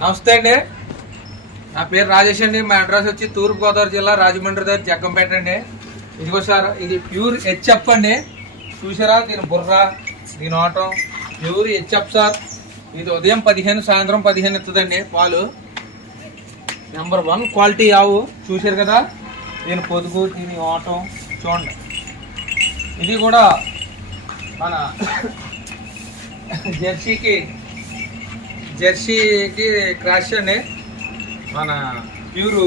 నమస్తే అండి. నా పేరు రాజేష్ అండి. మా అడ్రస్ వచ్చి తూర్పుగోదావరి జిల్లా రాజమండ్రి దగ్గర జగ్గంపేట అండి. ఇదిగో సార్ ఇది ప్యూర్ హెచ్ఎఫ్ అండి. చూసారా దీని బుర్ర దీని ఆటం. Pure HF sir. ఇది ఉదయం పదిహేను సాయంత్రం పదిహేను ఇస్తుందండి పాలు. నెంబర్ వన్ క్వాలిటీ ఆవు. చూశారు కదా దీని పొదుగు దీని ఆటం. చూడండి. ఇది కూడా మన జెర్సీకి జెర్సీకి క్రాష్ అండి మన ప్యూర్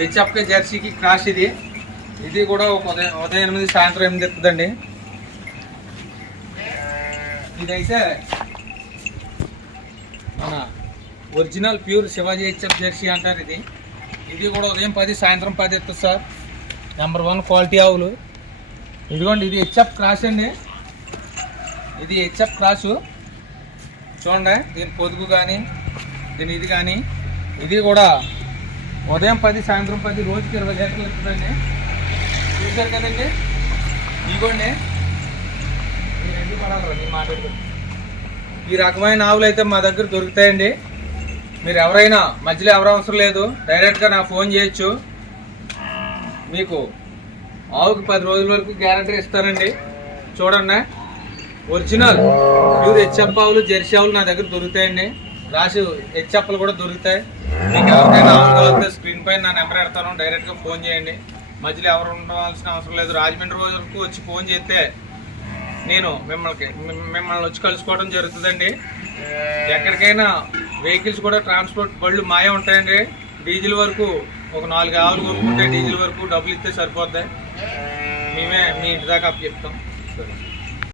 హెచ్ఎఫ్కే జెర్సీకి క్రాష్ ఇది. ఇది కూడా ఒక ఉదయం ఉదయం ఎనిమిది సాయంత్రం ఎనిమిది ఎత్తుందండి. ఇదైతే మన original pure Shivaji HF jersey అంటారు ఇది. ఇది కూడా ఉదయం పది సాయంత్రం పది ఎత్తుంది సార్. నెంబర్ వన్ క్వాలిటీ ఆవులు. ఇదిగోండి ఇది హెచ్ఎఫ్ క్రాష్ అండి. ఇది హెచ్ఎఫ్ క్రాషు. చూడండి దీని పొదుగు కానీ దీని ఇది కానీ ఇది కూడా ఉదయం పది సాయంత్రం పది రోజుకి ఇరవై లీటర్లు ఇస్తుందండి చూశారు కదండి? ఇదిగోండి మీరు ఎందుకు పడాలరా? నేను ఈ రకమైన ఆవులు అయితే మా దగ్గర దొరుకుతాయండి. మీరు ఎవరైనా మధ్యలో ఎవరు అవసరం లేదు డైరెక్ట్గా నాకు ఫోన్ చేయొచ్చు. మీకు ఆవుకి పది రోజుల వరకు గ్యారంటీ ఇస్తానండి. చూడండి. ఒరిజినల్. ప్యూర్ హెచ్ఎఫ్ ఆవులు జెర్సీ ఆవులు నా దగ్గర దొరుకుతాయండి. రాసి హెచ్ఎఫ్లు కూడా దొరుకుతాయి. మీకు ఎవరికైనా ఆవులు స్క్రీన్ పైన నా నెంబర్ పెడతాను. డైరెక్ట్గా ఫోన్ చేయండి. మధ్యలో ఎవరు ఉండవలసిన అవసరం లేదు. రాజమండ్రి వరకు వచ్చి ఫోన్ చేస్తే నేను మిమ్మల్ని మిమ్మల్ని వచ్చి కలుసుకోవడం జరుగుతుందండి. ఎక్కడికైనా వెహికల్స్ కూడా ట్రాన్స్పోర్ట్ బళ్ళు మాయ ఉంటాయండి. డీజిల్ వరకు ఒక నాలుగు ఆవులు కొనుక్కుంటే డీజిల్ వరకు డబ్బులు ఇస్తే సరిపోతాయి మేమే మీ ఇంటి దాకా అప్పు చెప్తాం